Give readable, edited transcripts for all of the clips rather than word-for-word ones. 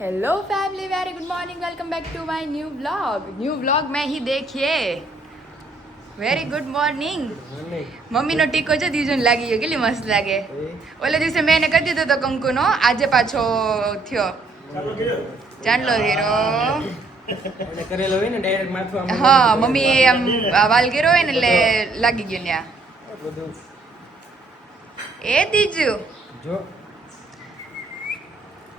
Hello family, very good morning, welcome back to my new vlog में ही देखिए. Very good morning. મમ્મીનો ટીકો છે દીજોને લાગી ગયો, કેટલી મસ્ત લાગે. ઓલે દિવસે મેં એને કરી દીધો તો કંકુનો, આજે પાછો થયો ચાંદલો હીરો. હા, મમ્મી આમ વાલ ગેરો હોય ને એટલે લાગી ગયો ત્યાં. એ દીજુ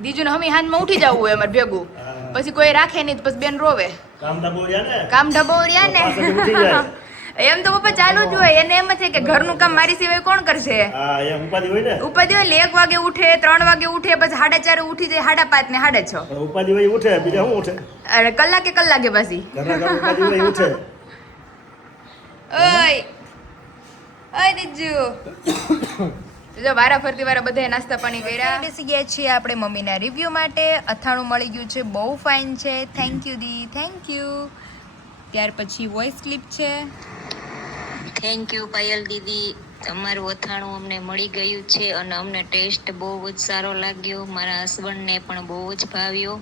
દીજુને હમી હાંજમાં ઉઠી જવું હોય અમારે ભેગું, પછી કોઈ રાખે નહીં તો પછી બેન રોવે. કામ ઢબોળ્યા ને એમ તો પપ્પા ચાલુ જ હોય. એને એમ છે કે ઘરનું કામ મારી સિવાય કોણ કરશે. ઉપાધિ હોય ને 1 વાગે ઉઠે, 3 વાગે ઉઠે, પછી 4:30 ઉઠી જાય, 5:30 ને 6:30. ઉપાધિ હોય ઉઠે, બીજા શું ઉઠે? અરે કલાકે પાછી ઉઠે. ઓય દીજુ જો વારા ફરતી વારા બધાએ નાસ્તા પાણી કર્યા. બેસી ગયા છીએ આપણે મમ્મીના રિવ્યુ માટે. અથાણું મળી ગયું છે, બહુ ફાઇન છે. થેન્ક યુ દી, થેન્ક યુ. ત્યાર પછી વોઇસ ક્લિપ છે. થેન્ક યુ પાયલ દીદી, તમારું અથાણું અમને મળી ગયું છે અને અમને ટેસ્ટ બહુ જ સારો લાગ્યો. મારા હસબન્ડને પણ બહુ જ ભાવ્યો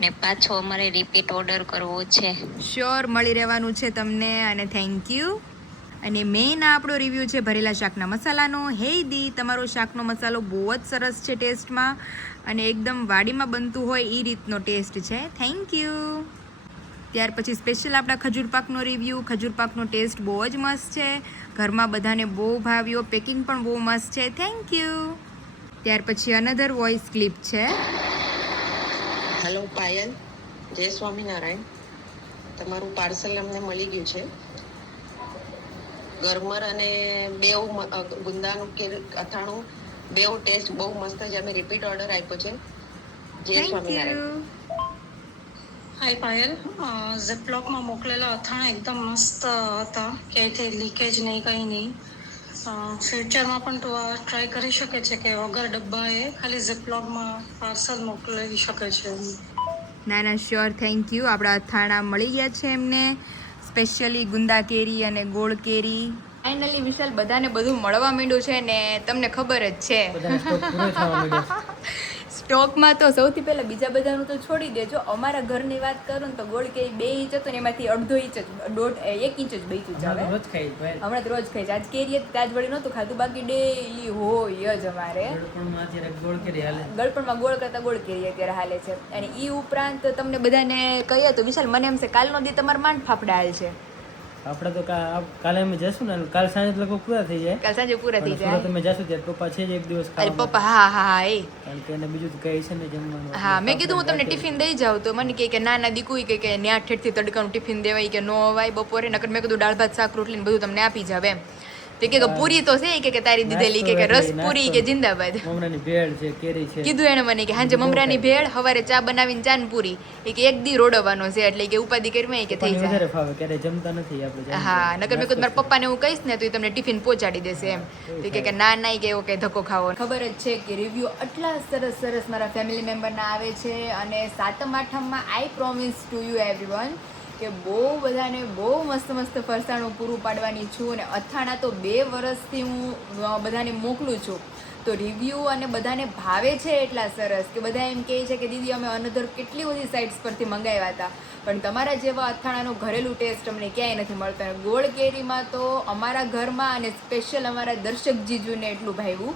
ને પાછો અમારે રિપીટ ઓર્ડર કરવો છે. શ્યોર મળી રહેવાનું છે તમને અને થેન્ક યુ. અને મેઇન આપણો રિવ્યૂ છે ભરેલા શાકના મસાલાનો. હે દી, તમારો શાકનો મસાલો બહુ જ સરસ છે ટેસ્ટમાં અને એકદમ વાડીમાં બનતું હોય એ રીતનો ટેસ્ટ છે. Thank you. ત્યાર પછી સ્પેશિયલ આપણા ખજૂર પાકનો રિવ્યૂ. ખજૂર પાકનો ટેસ્ટ બહુ જ મસ્ત છે, ઘરમાં બધાને બહુ ભાવ્યો, પેકિંગ પણ બહુ મસ્ત છે. Thank you. ત્યાર પછી અનધર વોઇસ ક્લિપ છે. હેલો પાયલ, જય સ્વામિનારાયણ. તમારું પાર્સલ અમને મળી ગયું છે. ગરમર અને બેવ ગુંદાનું કે અથાણું બેવ ટેસ્ટ બહુ મસ્ત છે. અમે રિપીટ ઓર્ડર આપ્યો છે. જય સ્વામિનારાયણ. હાય પાયલ, ઝીપલોકમાં મોકલેલા અથાણા એકદમ મસ્ત હતા, ક્યાંયથી લીકેજ નહીં, કંઈ નહીં. ફ્યુચરમાં પણ તું આ ટ્રાય કરી શકે છે કે વગર ડબ્બાએ ખાલી ઝીપલોકમાં પાર્સલ મોકલાવી શકે છે. ના શ્યોર, થેન્ક યુ. આપણા અથાણા મળી ગયા છે એમને, સ્પેશિયલી ગુંદા કેરી અને ગોળ કેરી. ફાઇનલી વિશાલ બધાને બધું મળવા માંડ્યું છે ને તમને ખબર જ છે. સ્ટોકમાં તો સૌથી પહેલા બીજા બધાનું તો છોડી દેજો. અમારા ઘરની વાત કરું ને તો ગોળ કેરી 2 ઇંચ હતું ને એમાંથી 1.5 ઇંચ જ 1 ઇંચ જ બચ્યું છે. હમણાં તો રોજ ખાઈ છે. આજ કેરી તાજ વળી નહોતું ખાતું, બાકી ડેલી હોય જ અમારે. ગળપણમાં ગોળ કરતા ગોળ કેરી અત્યારે હાલે છે. અને એ ઉપરાંત તમને બધાને કહીએ તો વિશાલ મને એમ છે કાલનો દી તમારે માંડ ફાફડા હાલ છે. આપણે તો કાલે અમે જશું ને, કાલ સાંજે લગભગ પૂરા થઈ જાય. કાલ સાંજે પૂરા થઈ જાય. તમે જશો ત્યારે પપ્પા છે જ એક દિવસ. અરે પપ્પા હા એ કારણ કે એને બીજું તો કઈ છે ને જમવાનું. હા, મેં કીધું હું તમને ટિફિન દઈ જાઉં તો મને કહે કે ના દીકુ કે ન્યા ઠેઠથી તડકાનું ટિફિન દેવાય કે નો અવાય બપોરે. નકર મેં કીધું દાળ ભાત શાક રોટલી બધું તમને આપી જાવ એમ. તો કે પૂરી તો છે કે તારી દીધેલી કે રસ પૂરી કે જિંદાબાદ. મમરાની ભેળ છે, કેરી છે. કીધું એને મને કે હાંજે મમરાની ભેળ, હવારે ચા બનાવીને ચાન પૂરી. એ કે એક દી રોડવાનો છે એટલે કે ઉપાધિ કરી કે થઈ જાય. વધારે ફાવે, ક્યારે જમતા નથી આપણે. હા, નકર મેં કીધું મારા પપ્પાને હું કહીશ ને તો એ તમને ટિફિન પહોંચાડી દેશે એમ. તો કે ના કે એવો કે ધક્કો ખાવો. ખબર જ છે કે રિવ્યુ આટલા સરસ મારા ફેમિલી મેમ્બરના આવે છે અને 7મ 8મમાં I promise to you everyone કે બહુ બધાને બહુ મસ્ત ફરસાણું પૂરું પાડવાની છું. અને અથાણા તો 2 વર્ષથી હું બધાને મોકલું છું. તો રિવ્યૂ અને બધાને ભાવે છે એટલા સરસ કે બધા એમ કહે છે કે દીદી અમે અનધર કેટલી બધી સાઇટ્સ પરથી મંગાવ્યા હતા પણ તમારા જેવા અથાણાનો ઘરેલું ટેસ્ટ અમને ક્યાંય નથી મળતો. ગોળ કેરીમાં તો અમારા ઘરમાં અને સ્પેશિયલ અમારા દર્શક જીજુને એટલું ભાવ્યું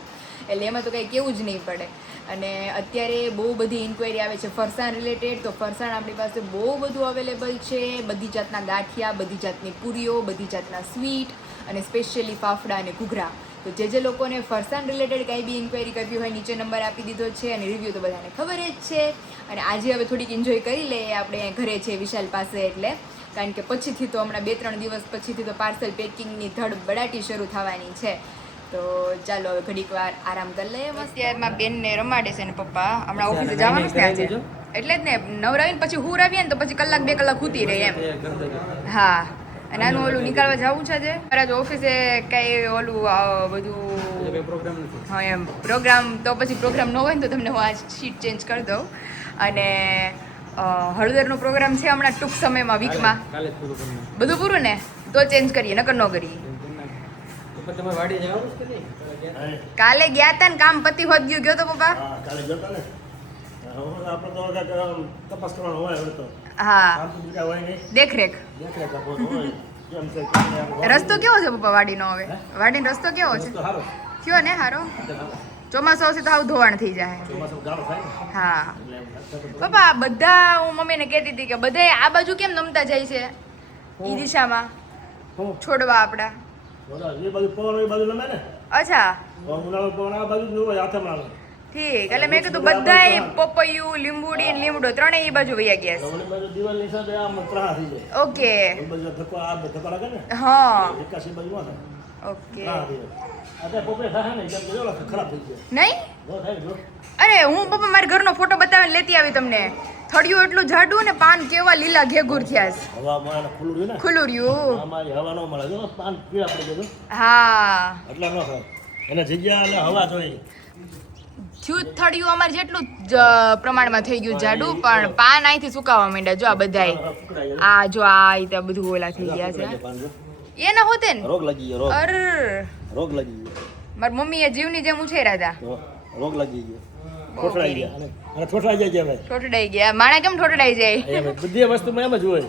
એટલે એમાં તો કંઈ કેવું જ નહીં પડે. અને અત્યારે બહુ બધી ઇન્ક્વાયરી આવે છે ફરસાણ રિલેટેડ. તો ફરસાણ આપણી પાસે બહુ બધું અવેલેબલ છે. બધી જાતના ગાંઠિયા, બધી જાતની પૂરીઓ, બધી જાતના સ્વીટ અને સ્પેશિયલી ફાફડા અને ઘૂઘરા. તો જે લોકોને ફરસાણ રિલેટેડ કાંઈ બી ઇન્ક્વાયરી કરવી હોય નીચે નંબર આપી દીધો છે અને રિવ્યૂ તો બધાને ખબર જ છે. અને આજે હવે થોડીક એન્જોય કરી લઈએ, આપણે ઘરે છે વિશાલ પાસે એટલે, કારણ કે પછીથી તો હમણાં 2-3 દિવસ પછીથી તો પાર્સલ પેકિંગની ધડબડાટી શરૂ થવાની છે. તો ચાલો હવે ઘડીક વાર આરામ કરી લઈએ. અત્યારમાં બેનને રમાડે છે ને પપ્પા હમણાં ઓફિસે જવાનું છે આજે એટલે જ ને નવરાવીને પછી હું આવીએ ને તો પછી 1-2 કલાક ખૂતી રહી એમ. હા, અને આનું ઓલું નીકાળવા જવું છે આજે. મારા જો ઓફિસે કઈ ઓલું બધું હા એમ પ્રોગ્રામ, તો પછી પ્રોગ્રામ ન હોય ને તો તમને હું આ શીટ ચેન્જ કરી દઉં. અને હળદરનો પ્રોગ્રામ છે હમણાં ટૂંક સમયમાં, વીકમાં બધું પૂરું ને તો ચેન્જ કરીએ, નકર ન કરીએ. કાલે ગયા તા ને કામ પતિ હોત ગયો તો પપ્પા. હવે આપણે તો કાંઈક તપાસ કરવાનો હોય હવે તો હા આમ તો બીજા હોય નહીં દેખરેખ દેખરેખ આપવાનો હોય કેમ છે કેમ નહીં આપણે રસ્તો કેવો છે પપ્પા વાડીનો હવે વાડીનો રસ્તો કેવો છે તો સારો થયો ને હારો ચોમાસું આવશે તો આવું ધોવાણ થઈ જાય ચોમાસું ગાળો થાય ને હા એટલે એમ લાગતું હતું. પપ્પા બધા હું મમ્મીને કહેતી હતી કે બધાય આ બાજુ કેમ નમતા જાય છે ઈ દિશામાં હું છોડવા આપડા બોલો એ બાજુ પવન એ બાજુ લમે ને અચ્છા ઉનાળો પવન આ બાજુ જ હોય હાથમાં આવે ઠીક એટલે મેં કીધું બધાય પપૈયું લીંબુડી ને લીમડો ત્રણેય ઈ બાજુ વયા ગયા ઓલી બાજુ દિવાલની સાથે આમ ત્રાહ થઈ જાય છે ઓકે ઓલી બાજુ ધક્કો આ ધક્કો લાગે ને હા એકાસી બાજુ ન થાય ઓકે ત્રાહ થઈ જાય આ પોપડે થાય ને કેમ કે જો ખરાબ થઈ જાય નહીં ન થાય ને જો અરે હું પપ્પા મારા ઘરનો ફોટો બતાવીને લેતી આવી તમને થળિયું એટલું જાડું ને પાન કેવા લીલા ઘેઘુર થયા છે હવા મળે ખુલ્લું રહ્યું ને ખુલ્લું રહ્યું અમારી હવા ન મળે જો પાન પીળા પડી ગયું હા એટલે ન થાય એને જગ્યા એટલે હવા જોઈએ થયું થળિયું અમારે જેટલું જ પ્રમાણમાં થઈ ગયું જાડું પણ પાન અહીંથી સુકાવા માંડ્યા જો આ બધાય ફૂકડાઈ આ જો આ રીતે બધું ઓલા થઈ ગયા છે પાન જો એ ના હોતે ને રોગ લાગી ગયો અર રોગ લાગી ગયો મારી મમ્મીએ જીવની જેમ ઉછેર્યા હતા તો રોગ લાગી ગયો ઠોઠરાઈ ગયા અને ઠોઠરાઈ જાય છે હવે ઠોઠડાઈ ગયા માણા કેમ ઠોઠડાઈ જાય એમ બધી વસ્તુમાં એમ જ હોય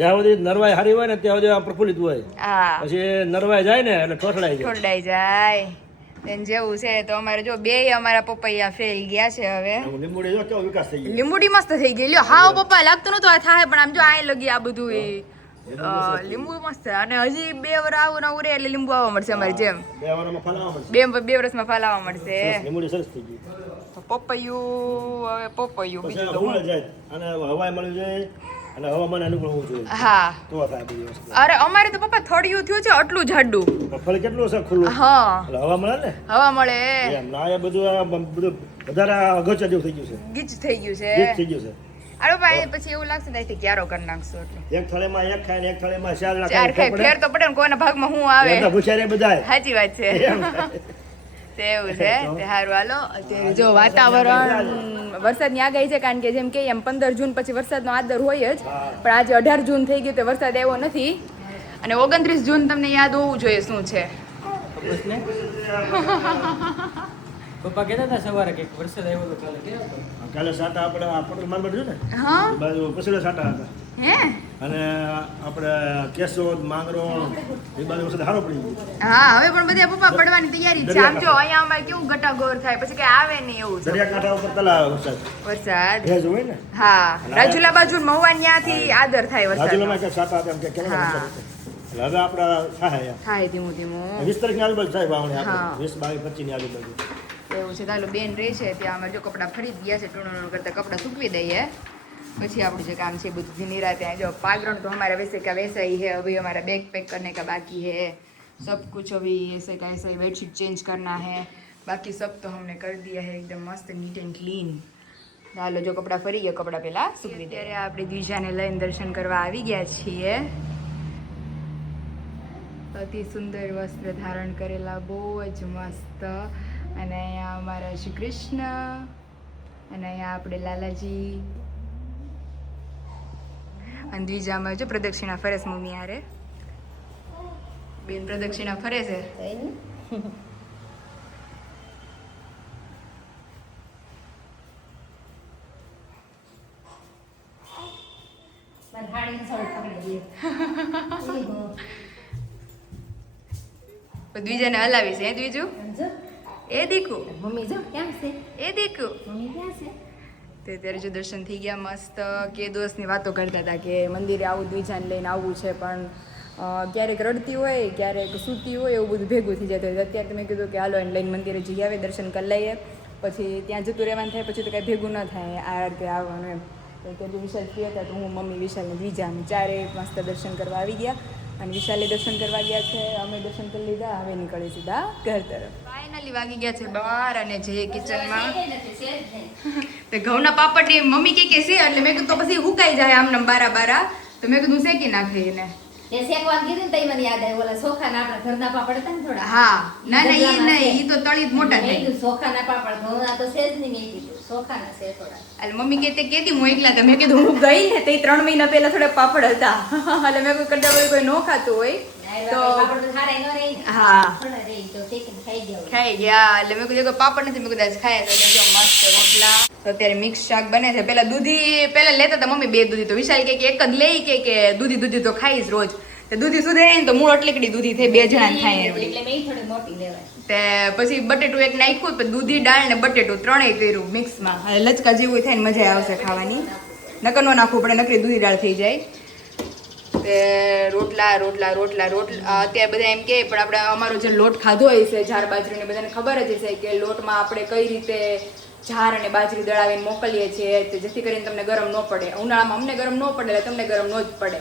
જ્યાં સુધી નરવાઈ હારી હોય ને ત્યાં સુધી આમ પ્રફુલ્લિત હોય હા પછી નરવાઈ જાય ને એટલે ઠોઠરાઈ જાય ઠોઠડાઈ જાય તેને જેવું છે તો અમારે જો બે અમારા પપૈયા ફેલ ગયા છે હવે આમ લીંબુડી જો કેવો વિકાસ થઈ ગયો લીંબુડી મસ્ત થઈ ગઈ લ્યો હાવ પપ્પા લાગતું નતું આ થાય પણ આમ જો આ લગી આ બધું એ લીંબુ મસ્ત અને હજી 2 વર આવું ના ઉરે એટલે લીંબુ આવવા મળશે અમારી જેમ 2 વારમાં ફલાવા મળશે 2 વર્ષમાં ફાલાવા મળશે લીંબુડી સરસ થઈ ગઈ તો પપૈયું હવે પપૈયું પછી બીજું તો ભૂલે હું જાય અને હવાઈ મળી જાય અને હવામાન અનુકૂળ હોવું જોઈએ હા તો થાય બધી વસ્તુ અરે અમારે તો પપ્પા થળિયું થયું છે આટલું જાડું પણ ફળ કેટલું છે ખુલ્લું હા એટલે હવા મળે ને હવા મળે એમ ના એ બધું વધારે અગત્ય જેવું થઈ ગયું છે ગીચ થઈ ગયું છે ગીચ થઈ ગયું છે અરે ભાઈ પછી એવું લાગશે ને અહીંથી ક્યારો કરી નાખશું એટલે એક થાળીમાં એક ખાય ને એક થાળીમાં ચાર નાખે ચાર ખાઈ ફેર તો પડે ને કોઈના ભાગમાં શું આવે બધા ભૂખ્યા રે બધાય સાચી વાત છે તે એવું છે તે સારું હાલો અત્યારે જો વાતાવરણ વરસાદની આગાહી છે કારણ કે જેમ કે એમ 15 જૂન પછી વરસાદનો આદર હોય જ પણ આજે 18 જૂન થઈ ગયું તો વરસાદ આવ્યો નથી અને 29 જૂન તમને યાદ હોવું જોઈએ શું છે બસ ને પપ્પા કહેતા હતા સવારે કે વરસાદ આવ્યો તો કાલે કેવો હતો? કાલે સાટા આપણે આ પટેલ માર્કેટ છે ને હા એ બાજુ પછીલા સાટા હતા હે અને આપણે કેશોદ માંગરો એ બાજુ વરસાદ સારો પડી ગયો હા હવે પણ બધા પપ્પા પડવાની તૈયારી છે આમ જો અહીંયા અમારે કેવું ગટાગોર થાય પછી કઈ આવે નહીં એવું છે દરિયાકાંઠા ઉપર તલાવ વરસાદ વરસાદ ભેજ હોય ને હા રાજુલા બાજુ મહુવા ત્યાંથી આદર થાય વરસાદ રાજુલામાં કે સાટા હતા એમ કે કેવા હા. વરસાદ હતો. એટલે હવે આપણા થાય થાય ધીમું ધીમું 20 તારીખની આજુબાજુ થાય વાવણી હા. આપણે 20 22 25 ની આજુબાજુ એવું છે ચાલો બેન રહે છે ત્યાં અમે જો કપડાં ખરીદ ગયા છે ટૂણું કરતા કપડાં સૂકવી દઈએ પછી આપણું જે કામ છે એ બધું ધીમી રાતે जो पागरण तो हमारा वैसे का वैसा ही है अभी हमारा बैग पैक करने का बाकी है सब कुछ अभी ऐसे का ऐसा ही बेडशीट चेंज करना है बाकी सब तो हमने कर दिया है एकदम मस्त नीट एंड क्लीन ચાલો જો કપડાં ફરી ગયા કપડાં પહેલા સૂકવી દે ત્યારે આપણે દ્વિજાને લઈને દર્શન કરવા આવી ગયા છીએ અતિ સુંદર વસ્ત્ર ધારણ કરેલા બહુ જ મસ્ત અને અહીંયા અમારા શ્રી કૃષ્ણ અને અહીંયા આપણે લાલાજી અને દ્વિજામાં જો પ્રદક્ષિણા ફરે છે મમ્મી હારે બેન પ્રદક્ષિણા ફરે છે દ્વિજાને હલાવી છે દ્વિજુ એ દીકુ મમ્મી જો ક્યાં છે એ દીકુ મમ્મી ક્યાં છે તે ત્યારે જો દર્શન થઈ ગયા મસ્ત કે દોસ્તની વાતો કરતા હતા કે મંદિરે આવું દ્વિજાને લઈને આવવું છે પણ ક્યારેક રડતી હોય ક્યારેક સૂતી હોય એવું બધું ભેગું થઈ જતું હોય અત્યારે મેં કીધું કે હાલો એને લઈને મંદિરે જઈ આવે દર્શન કરી લઈએ પછી ત્યાં જતું રહેવાનું થાય પછી તો કાંઈ ભેગું ન થાય આ રીતે આવવાનું એમ તો જો વિશાલ ફ્રી હતા તો હું મમ્મી વિશાલને દ્વિજા અમે ચારે મસ્ત દર્શન કરવા આવી ગયા અને વિશાલે દર્શન કરવા ગયા છે અમે દર્શન કરી લીધા હવે નીકળી સીધા ઘર તરફ ફાઇનલી વાગી ગયા છે 12 અને જે કિચનમાં તો ઘઉંના પાપડ મમ્મી કે છે એટલે મેં કીધું તો પછી હુકાઈ જાય આમ નમ બારા તો મેં કીધું શેકી નાખી એને એ શેકવાનું કીધું ને તઈ મને યાદ આવ્યું ઓલા ચોખાના આપણા ઘરના પાપડ હતા ને થોડા હા ના ના ઈ નહીં ઈ તો તળી જ મોટા મેં થાય કીધું ચોખાના પાપડ ઘઉંના તો છે જ નહીં મેં કીધું ચોખાના છે થોડા એટલે મમ્મી કહેતે કેતી હું એકલા તો મેં કીધું હું ગઈ ને તે 3 મહિના પહેલા થોડા પાપડ હતા એટલે મેં કોઈ કદાચ કોઈ નો ખાતું હોય તો પાપડ તો સારા ન રહે ને. હા. ખરા રહે તો શેકીને ખાઈ ગયા હોય. ખાઈ ગયા એટલે મેં કીધું કે પાપડ નથી મેં કીધું આજ ખાયા તો જો મસ્ત રોટલા તો અત્યારે મિક્સ શાક બને છે પેલા લેતા હતા મમ્મી 2 દૂધી તો વિશાલ કે એક જ લઈ કે દૂધી તો ખાઈશ રોજ તો દૂધી સુધે ને તો મૂળ એટલી દૂધી થઈ 2 જણા ખાય એવડી એટલે મેં ઈ થોડી મોટી લેવાય. તે પછી બટેટું એક નાખ્યું પછી દૂધી દાળ ને બટેટું ત્રણેય કર્યું મિક્સમાં હવે લચકા જેવું થાય ને મજા આવશે ખાવાની નકર નો નાખવું પડે નકરી દૂધી દાળ થઈ જાય તે રોટલા અત્યારે બધા એમ કે પણ આપણે અમારો જે લોટ ખાધો હોય છે જાર બાજરીને બધાને ખબર જ હશે કે લોટમાં આપણે કઈ રીતે જાર અને બાજરી દળાવીને મોકલીએ છીએ જેથી કરીને તમને ગરમ ન પડે ઉનાળામાં અમને ગરમ ન પડે એટલે તમને ગરમ ન જ પડે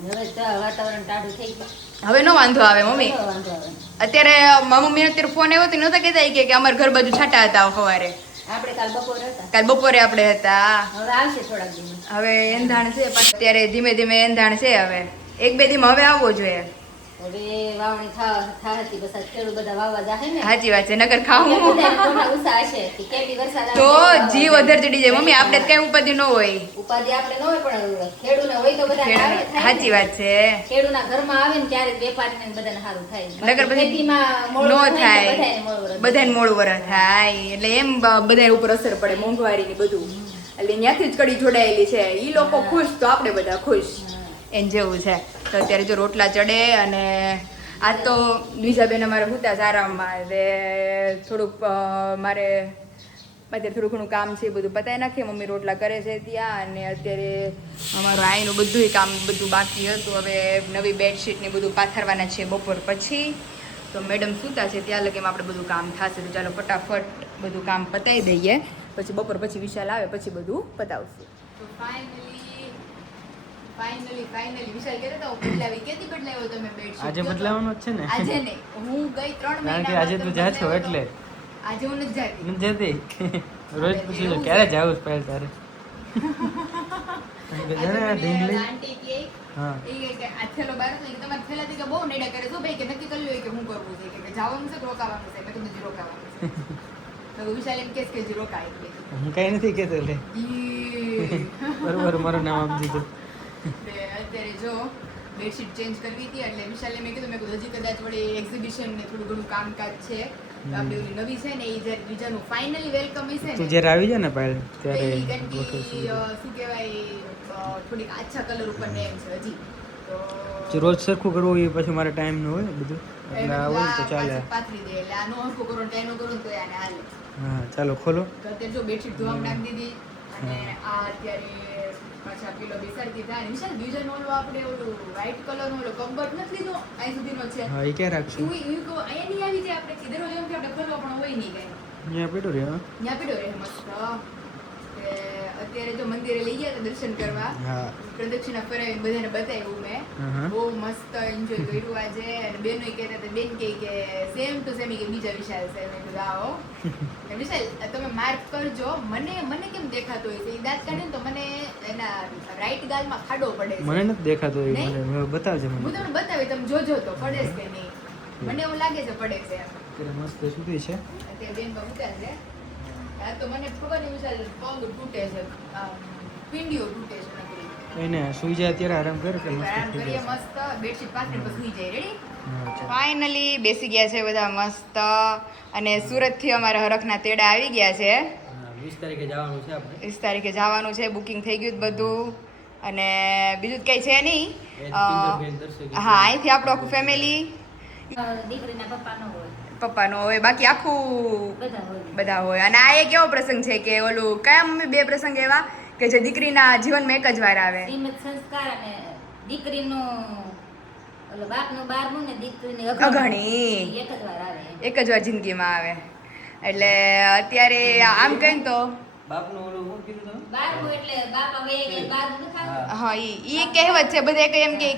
હવે તો વાતાવરણ ટાઢું થઈ ગયું. હવે નો વાંધો આવે મમ્મી તો વાંધો આવે. અત્યારે મારા મમ્મીનો અત્યારે ફોન આવ્યો તો નહોતા કહેતા કે અમારા ઘર બાજુ છાંટા હતા સવારે આપણે કાલ બપોરે હતા. કાલ બપોરે આપણે હતા હવે આવશે થોડાક દિવસ. હવે એંધાણ છે પાછું અત્યારે ધીમે ધીમે એંધાણ છે હવે 1-2 દીમાં હવે આવવો જોઈએ હવે વાવણી થાતી બસ આ ખેડૂત બધા વાવવા જાહે ને. સાચી વાત છે નકર ખાવું બધાને કોના ઉત્સાહ હશે કે કેવી વરસાદ આવે તો કેવી જીવ વાવણી. વધારે ચડી જાય મમ્મી આપણે કઈ ઉપાધિ ન હોય ઉપાધિ આપણે ન હોય પણ ખેડૂને હોય તો બધા સાચી વાત છે ખેડૂના ઘરમાં આવે ને ત્યારે જ વેપારીને ને બધાને સારું થાય. નકર પછી ખેતીમાં નો મોડું થાય થાય તો બધાને મોડું રહે. બધાને મોડું વરસ થાય એટલે એમ બધા ઉપર અસર પડે મોંઘવારી ને બધું એટલે ત્યાંથી જ કડી જોડાયેલી છે ઈ લોકો ખુશ તો આપણે બધા ખુશ એમ જેવું છે તો અત્યારે જો રોટલા ચડે અને આજ તો બીજાબેન અમારે હુતા સારામાં એટલે થોડુંક મારે અત્યારે થોડું ઘણું કામ છે એ બધું પતાવી નાખીએ મમ્મી રોટલા કરે છે ત્યાં અને અત્યારે અમારું આઈનું બધું કામ બધું બાકી હતું હવે નવી બેડશીટ ને બધું પાથરવાના છે બપોર પછી તો મેડમ સૂતા છે ત્યાં લગીમાં આપણે બધું કામ થશે તો ચાલો ફટાફટ બધું કામ પતાવી દઈએ પછી બપોર પછી વિશાલ આવે પછી બધું પતાવશું તો ફાઇનલી વિશાલ કહેતા હતા બદલાવી કેતી બદલાવ્યો તમે બેડશીટ આજે બદલાવાનો જ છે ને આજે નહીં હું ગઈ 3 મહિના કારણ કે આજે તું જા છો એટલે આજે હું નથી જાતી નથી જતી રોજ પૂછ્યું છે, ક્યારે જાવું છે પહેલ તારે આજે મને આંટી કે હા એ કે આ થેલો બહાર હતો, એ કે તમારે થેલાથી કે બહુ નેડા કરે શું ભાઈ કે નક્કી કરી લ્યો કે હું કરવું છે કે જવાનું છે કે રોકાવાનું છે મેં કીધું હજી રોકાવાનું છે તો વિશાલ એમ કહેશે કે હજી રોકાય એટલે હું કઈ નથી કહેતો એટલે ઈ. બરોબર મારું નામ આપી દીધું તે અત્યારે જો બેડશીટ ચેન્જ કરવી હતી એટલે વિશાલે મેં કીધું હજી કદાચ વળી એક્ઝિબિશન ને થોડું ઘણું કામકાજ છે તો આપણે ઓલી નવી છે ને એ જ્યારે બીજાનું ફાઇનલી વેલકમ છે તું ને જ્યારે આવી જાય ને પહેલ ત્યારે પેલી ગંદી ગોઠવશું. શું કહેવાય થોડીક આછા કલર ઉપર ને એમ છે હજી તો જો રોજ સરખું કરવું હોય પછી મારે ટાઈમ ન હોય બધું એટલે આ હોય તો ચાલે પાથરી દે એટલે આનો હરખું કરો ને એનો કરો ને તો આને હાલે હા ચાલો ખોલો તો અત્યારે જો બેડશીટ ધોવામાં નાખી દીધી અને આ અત્યારે પાછા પીલો બેસાડી દીધા અને વિશાલ બીજાનો ઓલો આપણે ઓલું વ્હાઈટ કલરનો ઓલો કમ્બટ નથી લીધો અહીં સુધીનો છે હા એ ક્યાં રાખશું એવું કહો અહીંયા નહીં આવી જાય આપણે કીધેલો જેમ કે આપણે ખોલવા પણ હોય નહીં કઈ અહીંયા પેટું રહે હા? ત્યાં પીડો રહે મસ્ત તે અત્યારે જો મંદિરે લઈ ગયા હતા દર્શન કરવા હા પ્રદક્ષિણા ફરાવીને બધાને બતાવ્યું મેં હા. બહુ મસ્ત એન્જોય કર્યું આજે અને બેનો કહેતા હતા બેન કહે કે સેમ ટુ સેમ કે બીજા વિશાલ છે મેં કીધું આવો વિશાલ તમે માર્ક કરજો મને કેમ દેખાતો હોય છે એ દાંત કાઢે ને તો મને એના રાઈટ ગાલમાં ખાડો પડે છે મને નથી દેખાતું એ નહીં? મને બતાવજે હું મને તમને બતાવી તમે જોજો તો પડે છે કે નહીં મને એવું લાગે છે પડે છે એમ અત્યારે મસ્ત સુધી છે અત્યારે બેન પર ઉતાર છે આ તો મને ખબર નહીં વિશાલ પગ તૂટે છે પિંડીઓ તૂટે છે નકરી એને સુઈ જાય ત્યારે આરામ કરે કે આરામ મસ્ત થઈ કરીએ જશે. મસ્ત બેડશીટ પાથરીને પછી સુઈ જાય રેડી હા, ચાલો. ફાઇનલી બેસી ગયા છે બધા મસ્ત અને સુરતથી અમારા હરખના તેડા આવી ગયા છે હા, 20 તારીખે જવાનું છે આપણે 20 તારીખે જવાનું છે બુકિંગ થઈ ગયું છે બધું અને બીજું કંઈ છે નહીં પિંજરબેન દર્શક હા અહીંથી આપણું આખું ફેમિલી દીકરીના પપ્પા ન હોય પપ્પાનો હોય બાકી આખું બધા હોય બધા હોય અને આ એક એવો પ્રસંગ છે કે ઓલું કયા મમ્મી 2 પ્રસંગ એવા કે જે દીકરીના જીવનમાં એક જ વાર આવે શ્રીમદ સંસ્કાર અને દીકરીનું ઓલો બાપનું 12મું ને દીકરીની અઘણી. એક જ વાર આવે એમ. એક જ વાર જિંદગીમાં આવે એટલે અત્યારે આમ કહે ને તો બાપનું ઓલું શું કીધું તમે 12મું એટલે બાપ હવે 12મું નથી આવતું. હા ઈ કહેવત છે બધા એક એમ કે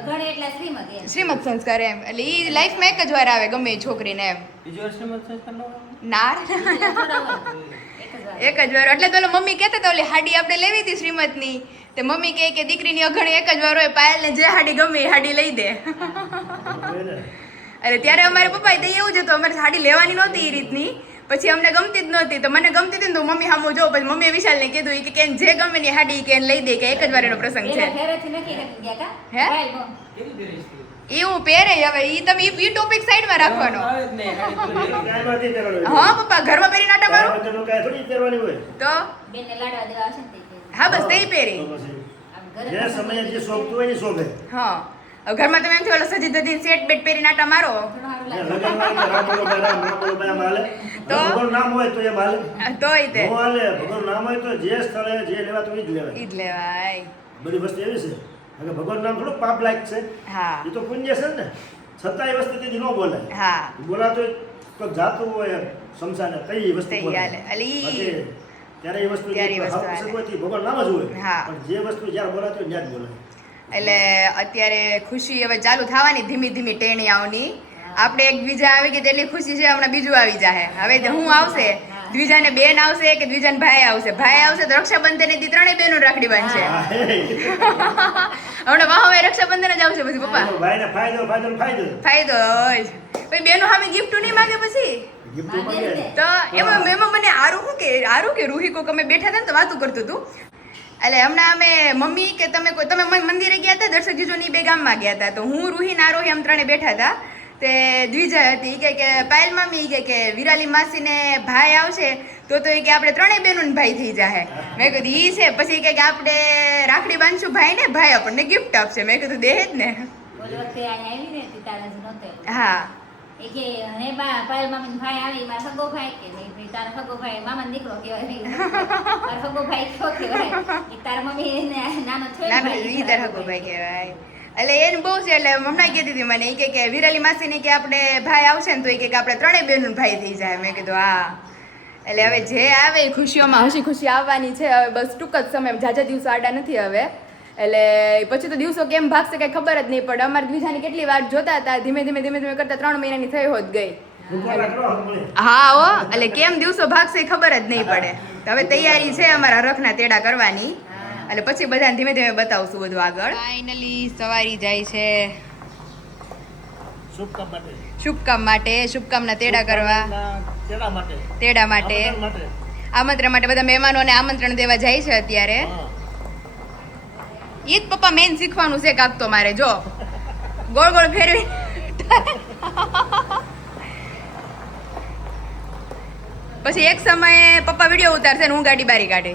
અઘણી એટલે શ્રીમદ એમ. શ્રીમદ સંસ્કાર એમ એટલે ઈ લાઈફમાં એક જ વાર આવે ગમે એ છોકરીને એમ બીજી વાર શ્રીમદ સંસ્કાર નો નાર થોડા હોય. એક જ વાર. એક જ વાર એટલે તો ઓલી મમ્મી કહેતા હતા ઓલી હાડી આપણે લેવી હતી શ્રીમદની તે મમ્મી કહે કે દીકરીની અઘણી એક જ વાર હોય પાયલને જે હાડી ગમે એ હાડી લઈ દે અરે ત્યારે અમારે પપ્પાએ તો એવું જ હતું અમારે હાડી લેવાની નહોતી એ રીતની પછી અમને ગમતી જ નહોતી તો મને ગમતી હતી ને તો મમ્મી સામું જો પછી મમ્મીએ વિશાલને કીધું ઈ કે જે ગમે ની હાડી કે લઈ દે કે એક જ વાર એનો પ્રસંગ છે પેલા ઘરેથી નથી રાખી ગયા કા હે? ભાઈ બો. એવું પહેરે હવે ઈ તમે ઈ ટોપિક સાઈડમાં રાખવાનો કાંઈ નથી પહેરવાનું. હા પપ્પા ઘરમાં પહેરી નાટા મારું વગરનું કાંઈ થોડી પહેરવાની હોય. તો બેનને લાડવા દેવા આવશે ને તે કે. હા બસ તે પહેરી તો પછી આમ ઘરે જે સમયે જે શોભતું હોય ને એ શોભે. હા હવે ઘરમાં તમે એમ થયો સજી ધજી સેટ બેટ પહેરી નાટા મારો થોડું સારું જે લાગે. લગનમાં કે રામ બોલો ભાઈ રામ, રામ બોલો ભાઈ આમ હાલે. તો? ભગવાનનું નામ હોય તો એ હાલે. તોય તે ન હાલે. ભગવાનનું નામ હોય તો જે સ્થળે જે લેવાતું એ જ લેવાય. ઈ જ લેવાય બધી વસ્તુ એવી છે કારણ કે ભગવાનનું નામ થોડું પાપ લાયક છે. હા એ તો પુણ્ય છે ને છતાં એ વસ્તુ તેથી ન બોલાય. હા બોલાતો કોઈ જાતું હોય શમશાને તઈ એ વસ્તુ તઈ બોલાય. હાલે. અલી. બાકી ત્યારે એ વસ્તુ ત્યારે એ જે વસ્તુ હક હાલે. હોય તે ભગવાન નામ જ હોય. હા. પણ જે વસ્તુ જ્યારે બોલાતો હોય ત્યાં જ બોલાય. એટલે અત્યારે ખુશી હવે ચાલુ થવાની ધીમી ધીમી ટેણીયાઓની આપણે એક દ્વિજા આવી ગઈ તેટલી ખુશી છે હમણાં બીજું આવી જાહે હવે હું આવશે દ્વિજાને બેન આવશે કે દ્વિજાને ભાઈ આવશે તો રક્ષાબંધન દી ત્રણેય બેનો રાખડી બાંધશે હા, હે. હમણાં વાહ રક્ષાબંધન જ આવશે પછી પપ્પા ભાઈને ફાયદો ફાયદો ને ફાયદો. ફાયદો જ પછી બેનો સામે ગિફ્ટ નહીં માગે પછી ગિફ્ટ મળે. તો એમાં મને આરું કે રૂહી કોક અમે બેઠા હતા ને તો વાતું કરતું હતું એટલે હમણાં અમે મમ્મી કે તમે મંદિરે ગયા હતા દર્શક જીજોની બે ગામમાં ગયા હતા તો હું રૂહી ના રોહી આમ ત્રણે બેઠા હતા તે દ્વિજા હતી ઈ કે પાયલ મામી ઈ કે વિરાલી માસીને ભાઈ આવશે તો ઈ કે આપણે ત્રણેય બહેનોને ભાઈ થઈ જાહે મેં કીધું ઈ છે પછી ઈ કે આપણે રાખડી બાંધશું ભાઈ ને ભાઈ આપણને ગિફ્ટ આપશે મેં કીધું દે જ ને ઓલી વખતે અહીંયા આવી ને તે તારા જ નહોતો. હા એ કે હે બા પાયલ મામીનો ભાઈ આવી મારા સગો ભાઈ કે નહીં ભાઈ તારા સગો ભાઈ મામાનો દીકરો કહેવાય મારા સગો ભાઈ કયો કહેવાય એ તારા મમ્મી એને નાનો થયો ના ના ઈ તારા હગો ભાઈ કહેવાય એટલે એને બહુ છે એટલે હમણાં કહેતી હતી મને ઈ કે વિરાલી માસીને કે આપણે ભાઈ આવશે ને તો ઈ કે આપણે ત્રણેય બહેનોને ભાઈ થઈ જાય મેં કીધું હા એટલે હવે જે આવે એ ખુશીઓમાં હસી ખુશી આવવાની છે હવે બસ ટૂંક જ સમય ઝાઝા દિવસો આડા નથી હવે એટલે પછી તો દિવસો કેમ ભાગશે કઈ ખબર જ નહીં પડે અમારી દ્વિજાની કેટલી વાર જોતા હતા ધીમે ધીમે કરતા 3 મહિનાની થઈ હોત ગઈ રૂપાલા કરો હક મળે. હા હો એટલે કેમ દિવસો ભાગશે એ ખબર જ નહીં પડે તો હવે તૈયારી છે અમારા રખના તેડા કરવાની એટલે પછી બધાને ધીમે ધીમે બતાવશું બધું આગળ ફાઇનલી સવારી જાય છે શુભ કામ માટે. શુભકામના તેડા કરવા તેના માટે. તેડા માટે આમંત્રણ માટે. આમંત્રણ માટે બધા મહેમાનોને આમંત્રણ દેવા જાય છે અત્યારે હા. ઈ જ પપ્પા મેન શીખવાનું છે કાક તો મારે જો ગોળ ગોળ ફેરવી પછી એક સમયે પપ્પા વિડીયો ઉતારશે ને હું ગાડી બારી કાઢે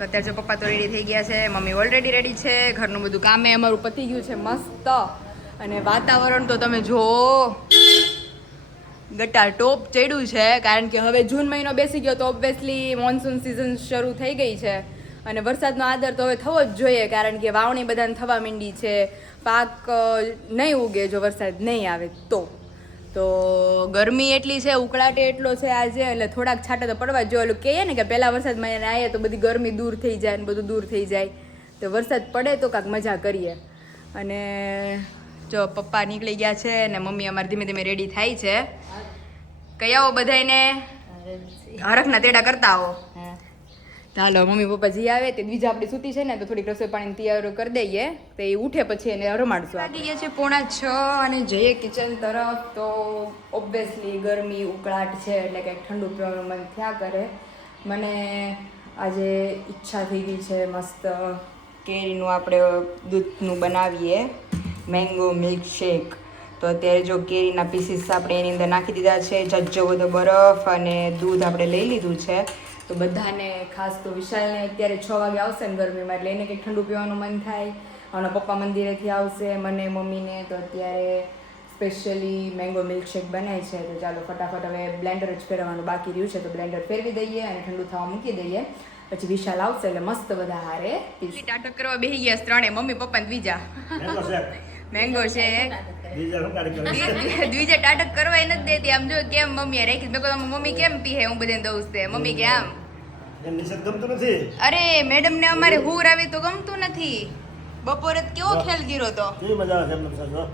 તો અત્યારે જો પપ્પા તો રેડી થઈ ગયા છે મમ્મી ઓલરેડી રેડી છે ઘરનું બધું કામે અમારું પતી ગયું છે મસ્ત અને વાતાવરણ તો તમે જુઓ ગટાર ટોપ ચડ્યું છે કારણ કે હવે જૂન મહિનો બેસી ગયો તો ઓબ્વિયસલી મોન્સૂન સિઝન શરૂ થઈ ગઈ છે અને વરસાદનો આદર તો હવે થવો જ જોઈએ કારણ કે વાવણી બધાને થવા માંડી છે પાક નહીં ઉગે જો વરસાદ નહીં આવે તો ગરમી એટલી છે ઉકળાટે એટલો છે આજે એટલે થોડાક છાંટા તો પડવા જ જોઈએ ઓલું કહીએ ને કે પહેલા વરસાદમાં આવીએ તો બધી ગરમી દૂર થઈ જાય ને બધું દૂર થઈ જાય તો વરસાદ પડે તો કાંઈક મજા કરીએ અને જો પપ્પા નીકળી ગયા છે ને મમ્મી અમારે ધીમે ધીમે રેડી થાય છે કઈ આવો બધાને હરખના તેડા કરતા આવો હા ચાલો મમ્મી પપ્પા જી આવે તે બીજા આપણી સૂતી છે ને તો થોડીક રસોઈ પાણી તૈયાર કરી દઈએ તો એ ઉઠે પછી એને રમાડશું વાગી ગયા છે 5:45 અને જઈએ કિચન તરફ તો ઓબ્વિયસલી ગરમી ઉકળાટ છે એટલે કંઈક ઠંડુ પીવાનું મન થયા કરે મને આજે ઈચ્છા થઈ ગઈ છે મસ્ત કેરીનું આપણે દૂધનું બનાવીએ મેંગો મિલ્કશેક તો અત્યારે જો કેરીના પીસીસ આપણે એની અંદર નાખી દીધા છે જજ્જો બધો બરફ અને દૂધ આપણે લઈ લીધું છે તો બધાને ખાસ તો વિશાલને અત્યારે 6 વાગે આવશે ને ગરમીમાં એટલે એને કંઈક ઠંડુ પીવાનું મન થાય અને પપ્પા મંદિરેથી આવશે મને મમ્મીને તો અત્યારે સ્પેશિયલી મેંગો મિલ્કશેક બનાય છે તો ચાલો ફટાફટ હવે બ્લેન્ડર જ ફેરવવાનું બાકી રહ્યું છે તો બ્લેન્ડર ફેરવી દઈએ અને ઠંડુ થવા મૂકી દઈએ પછી વિશાલ આવશે એટલે મસ્ત બધા હારે ટાટક કરવા બેસી ગયા ત્રણે મમ્મી પપ્પા ને બીજા મેંગો શેક. મેંગો શેક બીજા શું કાઢી કરે? દ્વિજા ટાટક કરવા નથી દેતી આમ જો કેમ મમ્મીએ રાખી મેં કહ્યું મમ્મી કેમ પીહે હું બધાને દઉં છે મમ્મી કે આમ એમ નિષેધ ગમતું નથી. અરે મેડમ ને અમારે હુર આવી તો ગમતું નથી બપોરે તો કેવો ખેલ ગીરો તો કેવી મજા આવે છે એમને સાહેબ, હો.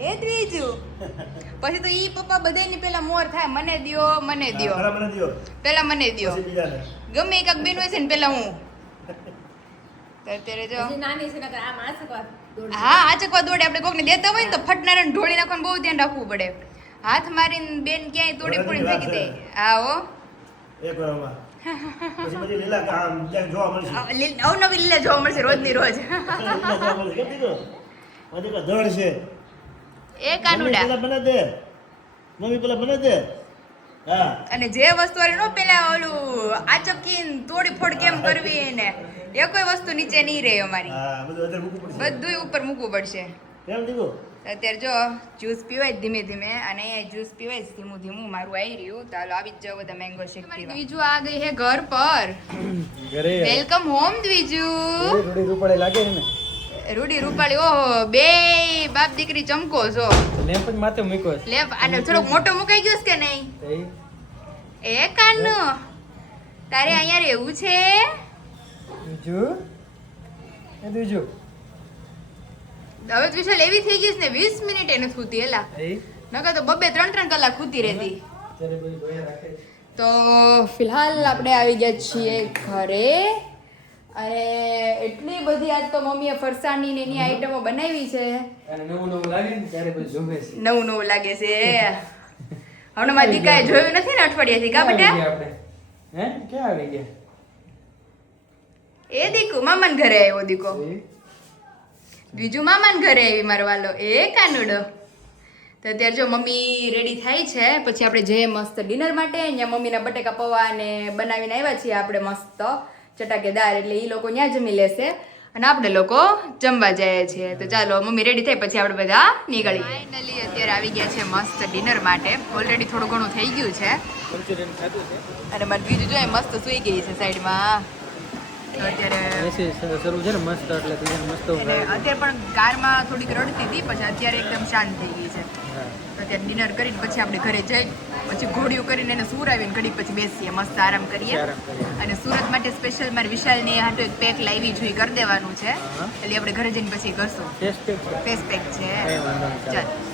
એ ત્રીજું પછી તો ઈ પપ્પા બધાની પેલા મોર થાય મને દ્યો મને દ્યો ખરા મને દ્યો પેલા મને દ્યો પછી બીજાને ગમે એક બેન હોય છે ને પેલા હું તો અત્યારે જો હજી નાની છે નકર આમ આસકવા દોડ હા આચકવા દોડે આપણે કોકને દેતા હોય ને તો ફટનારાને ઢોળી નાખવાનું બહુ ધ્યાન રાખવું પડે હાથ મારીને બેન ક્યાંય તોડી ફોડી ફેંકી દે હા હો એક વારમાં પછી બધી લીલા કામ જ્યાં જોવા મળશે અવનવી લીલા જોવા મળશે રોજની રોજ લીલા જોવા મળશે કેમ દીકરો હજી કા ધડ છે એ કાનુડા મમ્મી પેલા બને દે મમ્મી પેલા બને દે હા અને જે વસ્તુ વાળી નો પેલા ઓલું આચકીને તોડી ફોડ કેમ કરવી ને એ કોઈ વસ્તુ નીચે નહીં રહે અમારી હા બધું અત્યારે મૂકવું પડશે બધુંય ઉપર મૂકવું પડશે કેમ દીકરો અત્યારે જો જ્યુસ પીવાય છે ધીમે ધીમે અને અહીંયા જ્યુસ પીવાય છે ધીમું ધીમું મારું આવી રહ્યું ચાલો આવી જ જાવ બધા મેંગો શેક પીવા બીજું આ ગઈ હે ઘર પર ઘરે વેલકમ હોમ દ્વિજુ થોડી રૂપાળે લાગે છે ને રૂડી રૂપાળી ઓહો બે બાપ દીકરી ચમકો છો લેમ્પ જ માથે મૂક્યો છે લે આને થોડોક મોટો મુકાઈ ગયો છે કે નહીં તો એ એ કાનો તારે અહીંયા રહેવું છે બીજું એ બીજું હવે વિશાલ એવી થઈ ગઈ છે ને 20 મિનિટ એને ખૂતી એલા એ નકર તો 2-3 કલાક ખૂતી રહેતી ત્યારે બધું ધોયા રાખે છે. તો ફિલહાલ આપણે આવી ગયા છીએ ઘરે અને એટલી બધી આજ તો મમ્મીએ ફરસાણની ને એની આઈટમો બનાવી છે અને નવું નવું લાગે ને ત્યારે બધું જમે છે નવું નવું લાગે છે હમણાં મારી દીકાએ જોયું નથી ને અઠવાડિયાથી કા બેટા આપણે હે ક્યાં આવી ગયા એ દીકુ મામાન ઘરે આવ્યો દીકો એ? બીજું મામાન ઘરે આવી મારો વાલો એ કાનુડો તો અત્યારે જો મમ્મી રેડી થાય છે પછી આપણે જઈએ મસ્ત ડિનર માટે અહીંયા મમ્મીના બટેકા પૌવા ને બનાવીને આવ્યા છીએ આપણે મસ્ત ચટાકેદાર એટલે એ લોકો ત્યાં જમી લેશે અને આપણે લોકો જમવા જઈએ છીએ તો ચાલો મમ્મી રેડી થાય પછી આપણે બધા નીકળીએ ફાઇનલી અત્યારે આવી ગયા છે મસ્ત ડિનર માટે ઓલરેડી થોડું ઘણું થઈ ગયું છે મંચુરિયન ખાધું છે અને મારી બીજું જો એ મસ્ત સૂઈ ગઈ છે સાઈડમાં તો અત્યારે એસી શરૂ છે ને મસ્ત એટલે બીજાને મસ્ત ઊંઘ અને આવે. અત્યારે પણ કારમાં થોડીક રડતી હતી પછી અત્યારે એકદમ શાંત થઈ ગઈ છે હા. તો અત્યારે ડિનર કરીને પછી આપણે ઘરે જઈ પછી ઘોડીઓ કરીને એને સુરાવીને ઘડીક પછી બેસીએ મસ્ત આરામ કરીએ આરામ કરીએ. અને સુરત માટે સ્પેશિયલ મારે વિશાલને હાટો એક પેક લાવી જોઈએ કરી દેવાનું છે હા. એટલે આપણે ઘરે જઈને પછી કરશું ટેસ્ટ પેક છે ફેસ પેક છે કંઈ વાંધો નહીં, ચાલો. ચાલ